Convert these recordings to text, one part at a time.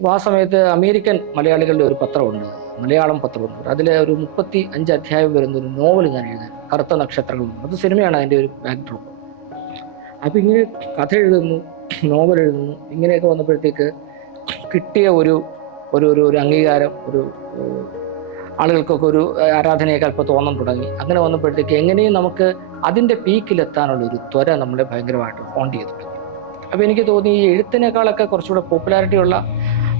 അപ്പോൾ ആ സമയത്ത് അമേരിക്കൻ മലയാളികളുടെ ഒരു പത്രമുണ്ട് മലയാളം പത്രമുണ്ട്. അതിൽ ഒരു മുപ്പത്തി അഞ്ച് അധ്യായം വരുന്ന ഒരു നോവൽ ഞാൻ എഴുതാൻ കറുത്ത നക്ഷത്രങ്ങൾ അത് സിനിമയാണ് അതിന്റെ ഒരു ബാക്ക്ഡ്രോപ്പ് അപ്പോൾ ഇങ്ങനെ കഥ എഴുതുന്നു നോവൽ എഴുതുന്നു. ഇങ്ങനെയൊക്കെ വന്നപ്പോഴത്തേക്ക് കിട്ടിയ ഒരു ഒരു ഒരു ഒരു അംഗീകാരം ഒരു ആളുകൾക്കൊക്കെ ഒരു ആരാധനയൊക്കെ അല്പം തോന്നാൻ തുടങ്ങി. അങ്ങനെ വന്നപ്പോഴത്തേക്ക് എങ്ങനെയും നമുക്ക് അതിന്റെ പീക്കിലെത്താനുള്ള ഒരു ത്വര നമ്മളെ ഭയങ്കരമായിട്ട് ഹോണ്ട് ചെയ്തു. തുടങ്ങി അപ്പോൾ എനിക്ക് തോന്നി ഈ എഴുത്തിനേക്കാളൊക്കെ കുറച്ചുകൂടെ പോപ്പുലാരിറ്റി ഉള്ള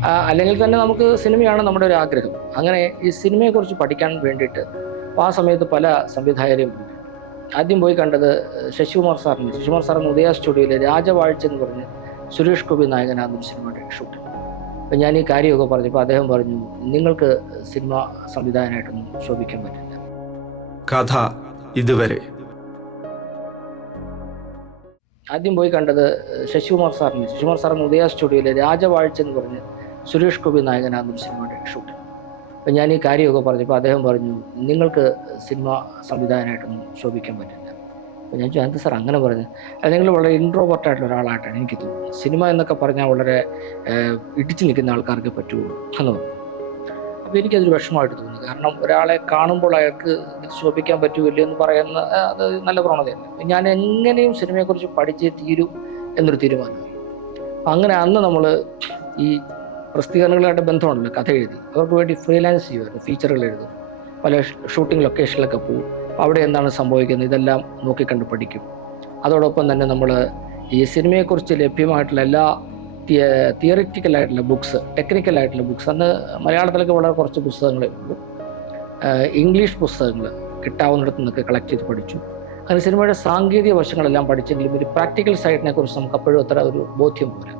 അല്ലെങ്കിൽ തന്നെ നമുക്ക് സിനിമയാണ് നമ്മുടെ ഒരു ആഗ്രഹം. അങ്ങനെ ഈ സിനിമയെക്കുറിച്ച് പഠിക്കാൻ വേണ്ടിയിട്ട് ആ സമയത്ത് പല സംവിധായകരെയും ആദ്യം പോയി കണ്ടത് ശശികുമാർ സാറിന്. ശശികുമാർ സാറിന് ഉദയ സ്റ്റുഡിയോയിലെ രാജവാഴ്ച എന്ന് പറഞ്ഞ് സുരേഷ് ഗോപി നായകനാകുന്ന സിനിമയുടെ ഷൂട്ട്. അപ്പം ഞാൻ ഈ കാര്യമൊക്കെ പറഞ്ഞപ്പോൾ അദ്ദേഹം പറഞ്ഞു നിങ്ങൾക്ക് സിനിമ സംവിധായകനായിട്ടൊന്നും ശോഭിക്കാൻ പറ്റില്ല. കഥ ഇതുവരെ. ആദ്യം പോയി കണ്ടത് ശശികുമാർ സാറിന്. ശശികുമാർ സാറിന് ഉദയ സ്റ്റുഡിയോയിലെ രാജവാഴ്ച എന്ന് പറഞ്ഞ് സുരേഷ് ഗോപി നായകനാകുന്ന സിനിമയുടെ ഷൂട്ട് അപ്പം ഞാൻ ഈ കാര്യമൊക്കെ പറഞ്ഞപ്പോൾ അദ്ദേഹം പറഞ്ഞു നിങ്ങൾക്ക് സിനിമ സംവിധാനമായിട്ടൊന്നും ശോഭിക്കാൻ പറ്റില്ല. അപ്പോൾ ഞാൻ ചോദിച്ചു സാർ അങ്ങനെ പറഞ്ഞു അത് നിങ്ങൾ വളരെ ഇൻട്രോപോർട്ടായിട്ടുള്ള ഒരാളായിട്ടാണ് എനിക്ക് തോന്നുന്നത്. സിനിമ എന്നൊക്കെ പറഞ്ഞാൽ വളരെ ഇടിച്ചു നിൽക്കുന്ന ആൾക്കാർക്ക് പറ്റുള്ളൂ എന്ന് പറഞ്ഞു അപ്പോൾ എനിക്കതൊരു വിഷമമായിട്ട് തോന്നി കാരണം ഒരാളെ കാണുമ്പോൾ അയാൾക്ക് ഇത് ശോഭിക്കാൻ പറ്റുമല്ലോ എന്ന് പറയുന്ന അത് നല്ല പ്രവണതയല്ല. ഞാൻ എങ്ങനെയും സിനിമയെക്കുറിച്ച് പഠിച്ചേ തീരും എന്നൊരു തീരുമാനമായി. അങ്ങനെ അന്ന് നമ്മൾ ഈ പ്രസിദ്ധീകരണങ്ങളായിട്ട് ബന്ധമുണ്ടല്ലോ കഥ എഴുതി. അവർക്ക് വേണ്ടി ഫ്രീലാൻസ് ചെയ്യുമായിരുന്നു ഫീച്ചറുകൾ എഴുതും. പല ഷൂട്ടിംഗ് ലൊക്കേഷനിലൊക്കെ പോകും അവിടെ എന്താണ് സംഭവിക്കുന്നത്? ഇതെല്ലാം നോക്കിക്കണ്ട് പഠിക്കും. അതോടൊപ്പം തന്നെ നമ്മൾ ഈ സിനിമയെക്കുറിച്ച് ലഭ്യമായിട്ടുള്ള എല്ലാ തിയറിറ്റിക്കൽ ആയിട്ടുള്ള ബുക്സ് ടെക്നിക്കൽ ആയിട്ടുള്ള ബുക്സ് അന്ന് മലയാളത്തിലൊക്കെ വളരെ കുറച്ച് പുസ്തകങ്ങളേ ഉള്ളൂ ഇംഗ്ലീഷ് പുസ്തകങ്ങൾ കിട്ടാവുന്നിടത്ത് നിന്നൊക്കെ കളക്ട് ചെയ്ത് പഠിച്ചു. അങ്ങനെ സിനിമയുടെ സാങ്കേതിക വശങ്ങളെല്ലാം പഠിച്ചെങ്കിലും ഒരു പ്രാക്ടിക്കൽ സൈഡിനെ കുറിച്ച് നമുക്ക് അപ്പോഴും അത്ര ഒരു ബോധ്യം പോരാ.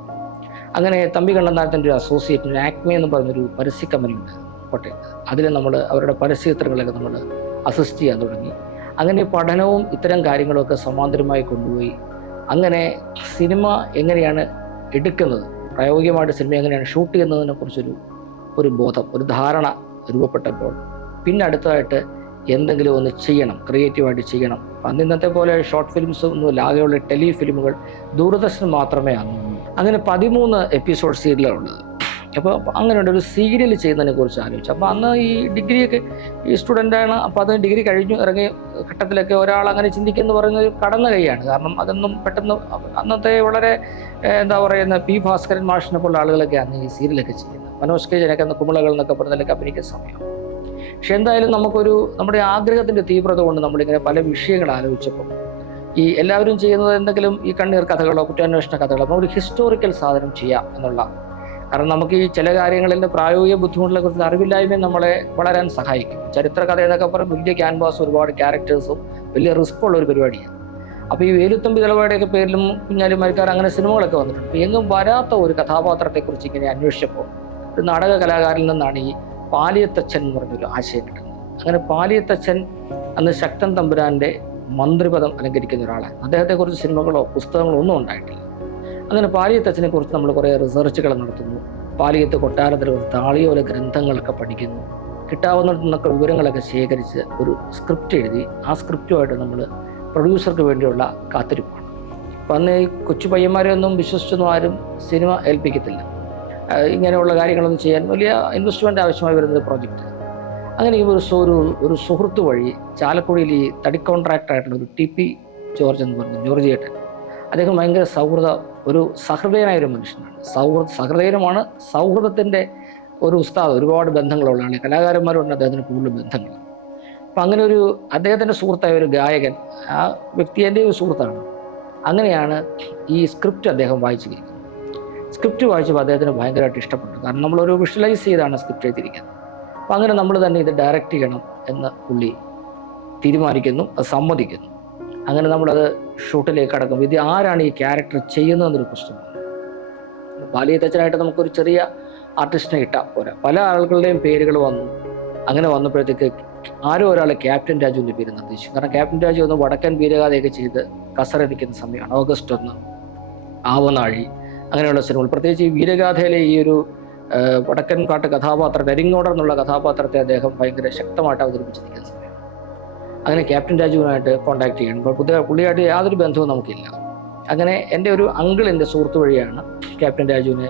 അങ്ങനെ തമ്പി കണ്ണന്താരത്തിന്റെ ഒരു അസോസിയേറ്റ് ആക്മേ എന്ന് പറഞ്ഞൊരു പരസ്യ കമ്പനി ഉണ്ട്. കോട്ടയത്ത് അതിൽ നമ്മൾ അവരുടെ പരസ്യചിത്രങ്ങളൊക്കെ നമ്മൾ അസിസ്റ്റ് ചെയ്യാൻ തുടങ്ങി. അങ്ങനെ പഠനവും ഇത്തരം കാര്യങ്ങളൊക്കെ സമാന്തരമായി കൊണ്ടുപോയി. അങ്ങനെ സിനിമ എങ്ങനെയാണ് എടുക്കുന്നത്? പ്രായോഗികമായിട്ട് സിനിമ എങ്ങനെയാണ് ഷൂട്ട് ചെയ്യുന്നതിനെക്കുറിച്ചൊരു ഒരു ബോധം ഒരു ധാരണ രൂപപ്പെട്ടപ്പോൾ. പിന്നെ അടുത്തതായിട്ട് എന്തെങ്കിലും ഒന്ന് ചെയ്യണം ക്രിയേറ്റീവായിട്ട് ചെയ്യണം. അന്ന് ഇന്നത്തെ പോലെ ഷോർട്ട് ഫിലിംസ് ഒന്നുമില്ല ആകെയുള്ള ടെലി ഫിലിമുകൾ ദൂരദർശൻ മാത്രമേ അന്ന് അങ്ങനെ പതിമൂന്ന് എപ്പിസോഡ് സീരിയലുള്ളത് അപ്പോൾ അങ്ങനെയുണ്ട് ഒരു സീരിയൽ ചെയ്യുന്നതിനെ കുറിച്ച് ആലോചിച്ചു. അപ്പോൾ അന്ന് ഈ ഡിഗ്രിയൊക്കെ ഈ സ്റ്റുഡന്റാണ് അപ്പോൾ അത് ഡിഗ്രി കഴിഞ്ഞു ഇറങ്ങിയ ഘട്ടത്തിലൊക്കെ ഒരാൾ അങ്ങനെ ചിന്തിക്കുന്നു പറയുന്നത് കടന്ന കൈയാണ്. കാരണം അതൊന്നും പെട്ടെന്ന് അന്നത്തെ വളരെ എന്താ പറയുന്ന പി ഭാസ്കരൻ മാഷിനെ പോലുള്ള ആളുകളൊക്കെ അന്ന് ഈ സീരിയലൊക്കെ ചെയ്യുന്നത്. മനോജ് കെ ജനൊക്കെ കുമ്പളകൾ എന്നൊക്കെ പറഞ്ഞതിലൊക്കെ അഭിനയിക്കുന്ന സമയം. പക്ഷെ എന്തായാലും നമുക്കൊരു നമ്മുടെ ആഗ്രഹത്തിന്റെ തീവ്രത കൊണ്ട് നമ്മളിങ്ങനെ പല വിഷയങ്ങൾ ആലോചിച്ചപ്പോൾ ഈ എല്ലാവരും ചെയ്യുന്നത് എന്തെങ്കിലും ഈ കണ്ണീർ കഥകളോ കുറ്റാന്വേഷണ കഥകളോ നമ്മൾ ഒരു ഹിസ്റ്റോറിക്കൽ സാധനം ചെയ്യാം എന്നുള്ള. കാരണം നമുക്ക് ഈ ചില കാര്യങ്ങളിൽ പ്രായോഗിക ബുദ്ധിമുട്ടുകളെ കുറിച്ച് അറിവില്ലായ്മയും നമ്മളെ വളരാൻ സഹായിക്കും. ചരിത്ര കഥ എന്നൊക്കെ പറഞ്ഞാൽ വലിയ ക്യാൻവാസ് ഒരുപാട് ക്യാരക്ടേഴ്സും വലിയ റിസ്ക് ഉള്ള ഒരു പരിപാടിയാണ് അപ്പോൾ ഈ വേലുത്തമ്പി തലവാടിയൊക്കെ പേരിലും കുഞ്ഞാലി മരിക്കാർ അങ്ങനെ സിനിമകളൊക്കെ വന്നിട്ടുണ്ട്. അപ്പോൾ എങ്ങും വരാത്ത ഒരു കഥാപാത്രത്തെക്കുറിച്ച് ഇങ്ങനെ അന്വേഷിച്ചപ്പോൾ ഒരു നാടക കലാകാരിൽ നിന്നാണ് ഈ പാലിയത്തച്ഛൻ എന്ന് പറഞ്ഞൊരു ആശയം കിട്ടുന്നത് അങ്ങനെ പാലിയത്തച്ഛൻ അന്ന് ശക്തൻ തമ്പുരാന്റെ മന്ത്രിപദം അലങ്കരിക്കുന്ന ഒരാളാണ് അദ്ദേഹത്തെക്കുറിച്ച് സിനിമകളോ പുസ്തകങ്ങളോ ഒന്നും ഉണ്ടായിട്ടില്ല. അങ്ങനെ പാലിയത്തച്ഛനെ കുറിച്ച് നമ്മൾ കുറേ റിസർച്ചുകൾ നടത്തുന്നു. പാലിയത്ത് കൊട്ടാരത്തിൽ ഒരു താളിയോല ഗ്രന്ഥങ്ങളൊക്കെ പഠിക്കുന്നു. കിട്ടാവുന്നിടത്തു നിന്നൊക്കെ വിവരങ്ങളൊക്കെ ശേഖരിച്ച് ഒരു സ്ക്രിപ്റ്റ് എഴുതി ആ സ്ക്രിപ്റ്റുമായിട്ട് നമ്മൾ പ്രൊഡ്യൂസർക്ക് വേണ്ടിയുള്ള കാത്തിരിപ്പാണ്. അപ്പം അന്ന് ഈ കൊച്ചു പയ്യന്മാരെ ഒന്നും വിശ്വസിച്ചൊന്നും ആരും സിനിമ ഏൽപ്പിക്കത്തില്ല. ഇങ്ങനെയുള്ള കാര്യങ്ങളൊന്നും ചെയ്യാൻ വലിയ ഇൻവെസ്റ്റ്മെന്റ് ആവശ്യമായി വരുന്ന പ്രോജക്റ്റ് അങ്ങനെ ഈ ഒരു ഒരു ഒരു സുഹൃത്ത് വഴി ചാലക്കുടിയിൽ ഈ തടി കോൺട്രാക്ടറായിട്ടുള്ള ഒരു ടി പി ജോർജ് എന്ന് പറഞ്ഞു ജോർജ് ഏട്ടൻ അദ്ദേഹം ഭയങ്കര സൗഹൃദ ഒരു സഹൃദയനായ ഒരു മനുഷ്യനാണ്. സൗഹൃദ സഹൃദയനുമാണ്. സൗഹൃദത്തിന്റെ ഒരു ഉസ്താദ് ഒരുപാട് ബന്ധങ്ങളുള്ള ആളാണ് കലാകാരന്മാരുണ്ട് അദ്ദേഹത്തിന് കൂടുതൽ ബന്ധങ്ങൾ. അപ്പം അങ്ങനെ ഒരു അദ്ദേഹത്തിന്റെ സുഹൃത്തായ ഒരു ഗായകൻ ആ വ്യക്തി എന്റെ ഒരു സുഹൃത്താണ്. അങ്ങനെയാണ് ഈ സ്ക്രിപ്റ്റ് അദ്ദേഹം വായിച്ചു കേൾക്കുന്നത്. സ്ക്രിപ്റ്റ് വായിച്ചപ്പോൾ അദ്ദേഹത്തിന് ഭയങ്കരമായിട്ട് ഇഷ്ടപ്പെട്ടു. കാരണം നമ്മളൊരു വിഷ്വലൈസ് ചെയ്താണ് സ്ക്രിപ്റ്റ് എഴുതിയിരിക്കുന്നത്. അപ്പം അങ്ങനെ നമ്മൾ തന്നെ ഇത് ഡയറക്റ്റ് ചെയ്യണം എന്ന് പുള്ളി തീരുമാനിക്കുന്നു അത് സമ്മതിക്കുന്നു. അങ്ങനെ നമ്മളത് ഷൂട്ടിലേക്ക് അടക്കും. ഇത് ആരാണ് ഈ ക്യാരക്ടർ ചെയ്യുന്നതെന്നൊരു പ്രശ്നമാണ് ബാലിയത്തച്ഛനായിട്ട് നമുക്കൊരു ചെറിയ ആർട്ടിസ്റ്റിനെ ഇട്ടാൽ പോരാ. പല ആളുകളുടെയും പേരുകൾ വന്നു. അങ്ങനെ വന്നപ്പോഴത്തേക്ക് ആരോ ഒരാൾ ക്യാപ്റ്റൻ രാജുവിന്റെ പേര് നിർദ്ദേശിച്ചു. കാരണം ക്യാപ്റ്റൻ രാജു ഒന്ന് വടക്കൻ വീരഗാഥയൊക്കെ ചെയ്ത് കസറ നിൽക്കുന്ന സമയമാണ്. ഓഗസ്റ്റ് ഒന്ന് ആവനാഴി അങ്ങനെയുള്ള സിനിമകൾ. പ്രത്യേകിച്ച് ഈ വീരഗാഥയിലെ ഈ ഒരു വടക്കൻ കാട്ട് കഥാപാത്രം നെരിങ്ങോടർ എന്നുള്ള കഥാപാത്രത്തെ അദ്ദേഹം ഭയങ്കര ശക്തമായിട്ട് അവതരിപ്പിച്ചിരിക്കുന്ന സമയം അങ്ങനെ ക്യാപ്റ്റൻ രാജുവിനായിട്ട് കോൺടാക്ട് ചെയ്യണം പുതിയ പുള്ളിയായിട്ട് യാതൊരു ബന്ധവും നമുക്കില്ല. അങ്ങനെ എന്റെ ഒരു അങ്കിൾ എന്റെ സുഹൃത്ത് വഴിയാണ് ക്യാപ്റ്റൻ രാജുവിനെ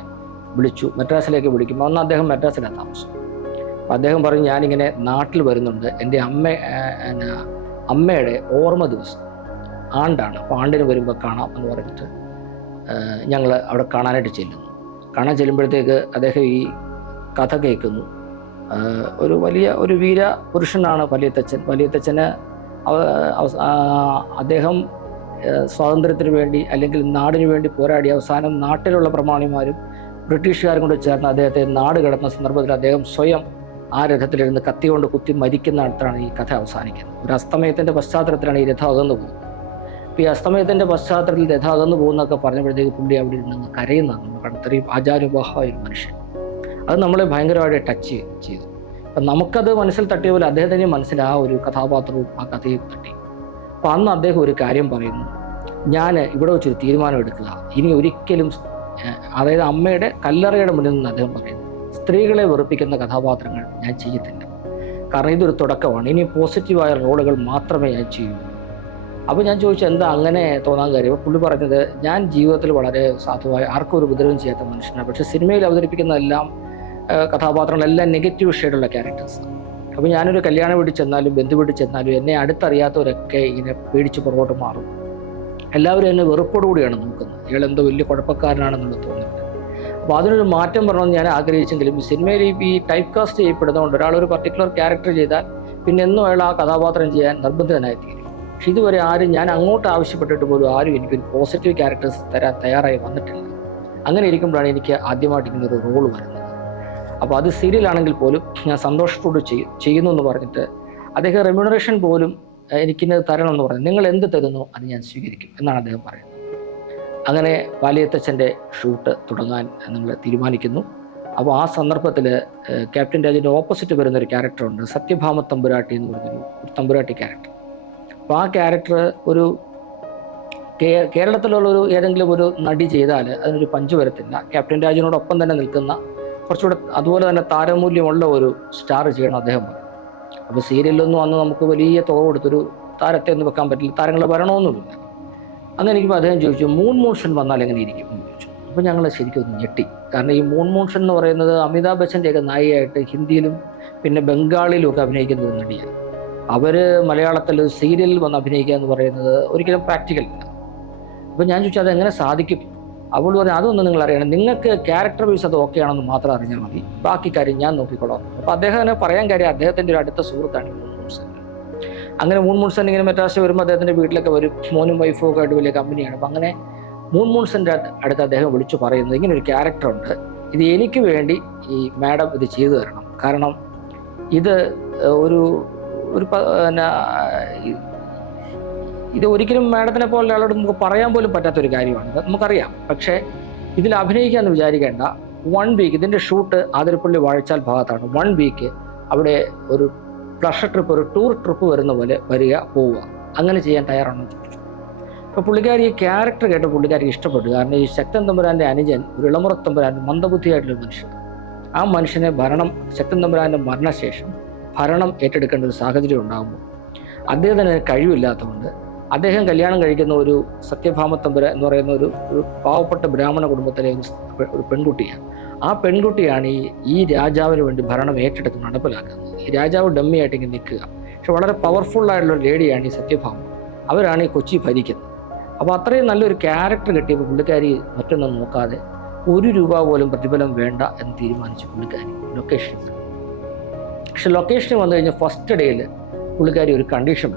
വിളിച്ചു മദ്രാസിലേക്ക് വിളിക്കുമ്പോൾ അന്ന് അദ്ദേഹം മദ്രാസിലാണ് താമസം. അപ്പോൾ അദ്ദേഹം പറഞ്ഞു ഞാനിങ്ങനെ നാട്ടിൽ വരുന്നുണ്ട്. എന്റെ അമ്മ അമ്മയുടെ ഓർമ്മ ദിവസം. ആണ്ടാണ്. അപ്പോൾ ആണ്ടിന് വരുമ്പോൾ കാണാം എന്ന് പറഞ്ഞിട്ട് ഞങ്ങൾ അവിടെ കാണാനായിട്ട് ചെല്ലുന്നു. കാണാൻ ചെല്ലുമ്പോഴത്തേക്ക് അദ്ദേഹം ഈ കഥ കേൾക്കുന്നു. ഒരു വലിയ ഒരു വീര പുരുഷനാണ് വലിയത്തച്ഛൻ. വലിയത്തച്ഛന് അദ്ദേഹം സ്വാതന്ത്ര്യത്തിന് വേണ്ടി അല്ലെങ്കിൽ നാടിനു വേണ്ടി പോരാടി അവസാനം നാട്ടിലുള്ള പ്രമാണിമാരും ബ്രിട്ടീഷുകാരും കൊണ്ട് ചേർന്ന് അദ്ദേഹത്തെ നാട് കിടന്ന സന്ദർഭത്തിൽ അദ്ദേഹം സ്വയം ആ രഥത്തിലിരുന്ന് കത്തി കൊണ്ട് കുത്തി മരിക്കുന്ന അടുത്താണ് ഈ കഥ അവസാനിക്കുന്നത്. ഒരു അസ്തമയത്തിന്റെ പശ്ചാത്തലത്തിലാണ് ഈ രഥം അകന്നു പോകുന്നത് ഈ അസ്തമയത്തിന്റെ പശ്ചാത്തലത്തിൽ രഥം അകന്നു പോകുന്നതൊക്കെ പറഞ്ഞപ്പോഴത്തേക്ക് പുള്ളി അവിടെ ഇരുന്ന് കരയുന്നതാണ്. നമ്മൾ കണ്ടത് അത്രയും ആചാര്യബാഹമായ ഒരു മനുഷ്യൻ. അത് നമ്മളെ ഭയങ്കരമായിട്ട് ടച്ച് ചെയ്തു അപ്പം നമുക്കത് മനസ്സിൽ തട്ടിയ പോലെ അദ്ദേഹത്തിന് മനസ്സിൽ ആ ഒരു കഥാപാത്രവും ആ കഥയും തട്ടി. അപ്പം അന്ന് അദ്ദേഹം ഒരു കാര്യം പറയുന്നു. ഞാൻ ഇവിടെ വെച്ചൊരു തീരുമാനം എടുക്കുക. ഇനി ഒരിക്കലും അതായത് അമ്മയുടെ കല്ലറയുടെ മുന്നിൽ നിന്ന് അദ്ദേഹം പറയുന്നു സ്ത്രീകളെ വെറുപ്പിക്കുന്ന കഥാപാത്രങ്ങൾ ഞാൻ ചെയ്യത്തില്ല. കാരണം ഇതൊരു തുടക്കമാണ്. ഇനി പോസിറ്റീവായ റോളുകൾ മാത്രമേ ഞാൻ ചെയ്യൂ അപ്പോൾ ഞാൻ ചോദിച്ചു എന്താ അങ്ങനെ തോന്നാൻ കാര്യം? പുള്ളി പറഞ്ഞത് ഞാൻ ജീവിതത്തിൽ വളരെ സാധുവായി ആർക്കും ഒരു ഉപദ്രവം ചെയ്യാത്ത മനുഷ്യനാണ്. പക്ഷേ സിനിമയിൽ അവതരിപ്പിക്കുന്നതെല്ലാം കഥാപാത്രങ്ങളെല്ലാം നെഗറ്റീവ് ഷെയ്ഡുള്ള ക്യാരക്ടേഴ്സ് അപ്പോൾ ഞാനൊരു കല്യാണം വീട്ടിൽ ചെന്നാലും ബന്ധു വീട്ടിൽ ചെന്നാലും എന്നെ അടുത്തറിയാത്തവരൊക്കെ ഇങ്ങനെ പേടിച്ച് പുറകോട്ട് മാറും. എല്ലാവരും എന്നെ വെറുപ്പോടുകൂടിയാണ് നോക്കുന്നത്. ഇയാൾ എന്തോ വലിയ കുഴപ്പക്കാരനാണെന്നുള്ള തോന്നുന്നുണ്ട് അപ്പോൾ അതിനൊരു മാറ്റം വരണമെന്ന് ഞാൻ ആഗ്രഹിച്ചെങ്കിലും സിനിമയിൽ ഈ- ടൈപ്പ് കാസ്റ്റ് ചെയ്യപ്പെടുന്നതുകൊണ്ട് ഒരാൾ ഒരു പർട്ടിക്കുലർ ക്യാരക്ടർ ചെയ്താൽ പിന്നെ എന്നും അയാൾ ആ കഥാപാത്രം ചെയ്യാൻ നിർബന്ധിതനായി തീരും പക്ഷെ ഇതുവരെ ആരും ഞാൻ അങ്ങോട്ട് ആവശ്യപ്പെട്ടിട്ട് പോലും ആരും എനിക്കൊരു പോസിറ്റീവ് ക്യാരക്ടേഴ്സ് തരാൻ തയ്യാറായി വന്നിട്ടില്ല. അങ്ങനെ ഇരിക്കുമ്പോഴാണ് എനിക്ക് ആദ്യമായിട്ട് ഇങ്ങനെ ഒരു റോൾ വരുന്നത്. അപ്പോൾ അത് സീരിയലാണെങ്കിൽ പോലും ഞാൻ സന്തോഷത്തോട് ചെയ്യും ചെയ്യുന്നു എന്ന് പറഞ്ഞിട്ട് അദ്ദേഹം റെമ്യൂണറേഷൻ പോലും എനിക്ക് തരണം എന്ന് പറഞ്ഞു. നിങ്ങൾ എന്ത് തരുന്നു അത് ഞാൻ സ്വീകരിക്കും എന്നാണ് അദ്ദേഹം പറയുന്നത്. അങ്ങനെ പാലിയത്തച്ഛന്റെ ഷൂട്ട് തുടങ്ങാൻ നമ്മൾ തീരുമാനിക്കുന്നു. അപ്പോൾ ആ സന്ദർഭത്തിൽ ക്യാപ്റ്റൻ രാജിന്റെ ഓപ്പോസിറ്റ് വരുന്നൊരു ക്യാരക്ടറുണ്ട് സത്യഭാമ തമ്പുരാട്ടി എന്ന് പറഞ്ഞൊരു തമ്പുരാട്ടി ക്യാരക്ടർ അപ്പോൾ ആ ക്യാരക്ടർ ഒരു കേരളത്തിലുള്ള ഒരു ഏതെങ്കിലും ഒരു നടി ചെയ്താൽ അതിനൊരു പഞ്ച് വരത്തില്ല. ക്യാപ്റ്റൻ രാജുവിനോടൊപ്പം തന്നെ നിൽക്കുന്ന കുറച്ചുകൂടെ അതുപോലെ തന്നെ താരമൂല്യമുള്ള ഒരു സ്റ്റാർ ചെയ്യണം അദ്ദേഹം. പറഞ്ഞു അപ്പോൾ സീരിയലൊന്നും അന്ന് നമുക്ക് വലിയ തുക കൊടുത്തൊരു താരത്തെ ഒന്നും വെക്കാൻ പറ്റില്ല. താരങ്ങൾ വരണമെന്നുമില്ല. അങ്ങനെ ഇരിക്കുമ്പോൾ അദ്ദേഹം ചോദിച്ചു മൂൺ മോഷൻ വന്നാൽ എങ്ങനെ ഇരിക്കും? എന്ന് ചോദിച്ചു. അപ്പോൾ ഞങ്ങൾ ശരിക്കും ഒന്ന് ഞെട്ടി. കാരണം ഈ മൂൺ മോഷൻ എന്ന് പറയുന്നത് അമിതാഭ് ബച്ചന്റെയൊക്കെ നായികയായിട്ട് ഹിന്ദിയിലും പിന്നെ ബംഗാളിലും ഒക്കെ അഭിനയിക്കുന്ന ഒരു നടിയാണ്. അവർ മലയാളത്തിൽ സീരിയലിൽ വന്ന് അഭിനയിക്കുക എന്ന് പറയുന്നത് ഒരിക്കലും പ്രാക്ടിക്കൽ അപ്പോൾ ഞാൻ ചോദിച്ചു അതെങ്ങനെ സാധിക്കും? അവൾ പറഞ്ഞു അതൊന്നും നിങ്ങൾ അറിയണം നിങ്ങൾക്ക് ക്യാരക്ടർ വൈസ് അത് ഓക്കെ ആണെന്ന് മാത്രം അറിഞ്ഞാൽ മതി. ബാക്കി കാര്യം ഞാൻ നോക്കിക്കോളാം. അപ്പോൾ അദ്ദേഹം തന്നെ പറയാൻ കാര്യം അദ്ദേഹത്തിന്റെ ഒരു അടുത്ത സുഹൃത്താണ് ഈ മൂൺ മുൻസൻ അങ്ങനെ മൂൺ മുൻസൻ ഇങ്ങനെ മെട്രാസ് വരുമ്പോൾ അദ്ദേഹത്തിന്റെ വീട്ടിലൊക്കെ ഒരു മോനും വൈഫും ഒക്കെ ആയിട്ട് വലിയ കമ്പനിയാണ് അപ്പം അങ്ങനെ മൂൺ മുൻസന്റെ അടുത്ത് അദ്ദേഹം വിളിച്ചു പറയുന്നത് ഇങ്ങനെ ഒരു ക്യാരക്ടർ ഉണ്ട്. ഇത് എനിക്ക് വേണ്ടി ഈ മാഡം ഇത് ചെയ്തു തരണം. കാരണം ഇത് ഒരു ഒരു ഇത് ഒരിക്കലും മാഡത്തിനെ പോലെ ഒരാളോട് നമുക്ക് പറയാൻ പോലും പറ്റാത്തൊരു കാര്യമാണ് നമുക്കറിയാം. പക്ഷേ ഇതിൽ അഭിനയിക്കാമെന്ന് വിചാരിക്കേണ്ട വൺ വീക്ക് ഇതിന്റെ ഷൂട്ട് ആതിരപ്പള്ളി വാഴച്ചാൽ ഭാഗത്താണ്. വൺ വീക്ക് അവിടെ ഒരു പ്ലഷർ ട്രിപ്പ് ഒരു ടൂർ ട്രിപ്പ് വരുന്ന പോലെ വരിക പോവുക. അങ്ങനെ ചെയ്യാൻ ചോദിച്ചു അപ്പോൾ പുള്ളിക്കാരി ഈ ക്യാരക്ടർ കേട്ട് പുള്ളിക്കാരിക്ക് ഇഷ്ടപ്പെട്ടു. കാരണം ഈ ശക്തൻ തമ്പുരാന്റെ അനുജൻ ഒരു ഇളമുറത്തമ്പുരാൻ മന്ദബുദ്ധിയായിട്ടുള്ള മനുഷ്യൻ. ആ മനുഷ്യനെ ഭരണം ശക്തൻ തമ്പുരാന്റെ മരണശേഷം ഭരണം ഏറ്റെടുക്കേണ്ട ഒരു സാഹചര്യം ഉണ്ടാകുമ്പോൾ അദ്ദേഹത്തിന് കഴിവില്ലാത്തതുകൊണ്ട് അദ്ദേഹം കല്യാണം കഴിക്കുന്ന ഒരു സത്യഭാമ തമ്പുര എന്ന് പറയുന്ന ഒരു ഒരു പാവപ്പെട്ട ബ്രാഹ്മണ കുടുംബത്തിലെ ഒരു പെൺകുട്ടിയാണ്. ആ പെൺകുട്ടിയാണ് ഈ ഈ രാജാവിന് വേണ്ടി ഭരണം ഏറ്റെടുത്ത് നടപ്പിലാക്കുന്നത്. ഈ രാജാവ് ഡമ്മിയായിട്ട് ഇങ്ങനെ നിൽക്കുക. പക്ഷെ വളരെ പവർഫുള്ളായിട്ടുള്ള ഒരു ലേഡിയാണ് ഈ സത്യഭാമ. അവരാണ് ഈ കൊച്ചി ഭരിക്കുന്നത്. അപ്പോൾ അത്രയും നല്ലൊരു ക്യാരക്ടർ കിട്ടിയപ്പോൾ പുള്ളിക്കാരി മറ്റൊന്നും നോക്കാതെ ഒരു രൂപ പോലും പ്രതിഫലം വേണ്ട എന്ന് തീരുമാനിച്ചു പുള്ളിക്കാരി ലൊക്കേഷൻ പക്ഷെ ലൊക്കേഷനിൽ വന്നു കഴിഞ്ഞാൽ ഫസ്റ്റ് ഡേയിൽ പുള്ളിക്കാരി ഒരു കണ്ടീഷൻ